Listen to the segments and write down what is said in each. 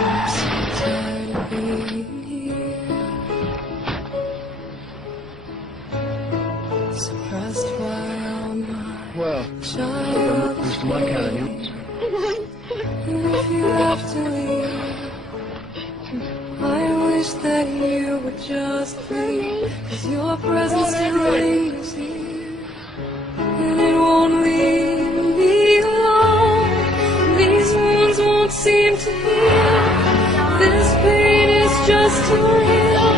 I'm so tired of being here, suppressed by all my child. Mr. Mike Allen, If you have to leave, I wish that you would just leave, 'cause your presence still lingers here, and it won't leave me alone. These wounds won't seem to heal. This pain is just too real.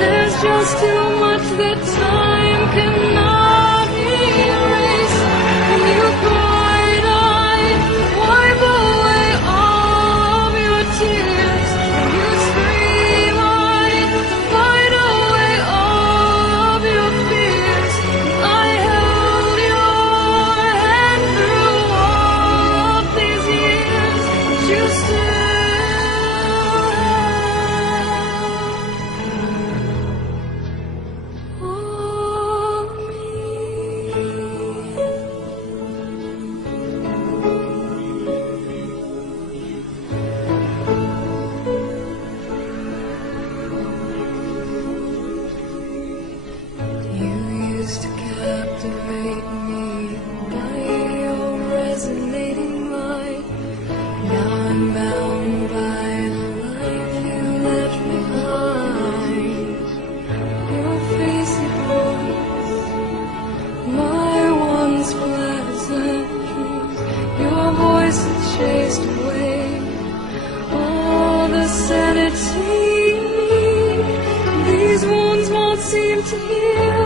There's just too much that time cannot erase. When you cried, I wipe away all of your tears. When you scream, I fight away all of your fears. I held your hand through all of these years, but you still to captivate me by your resonating light. Now I'm bound by the life you left behind. Your face it haunts my once pleasant dreams. Your voice had chased away all the sanity in me. These wounds won't seem to heal.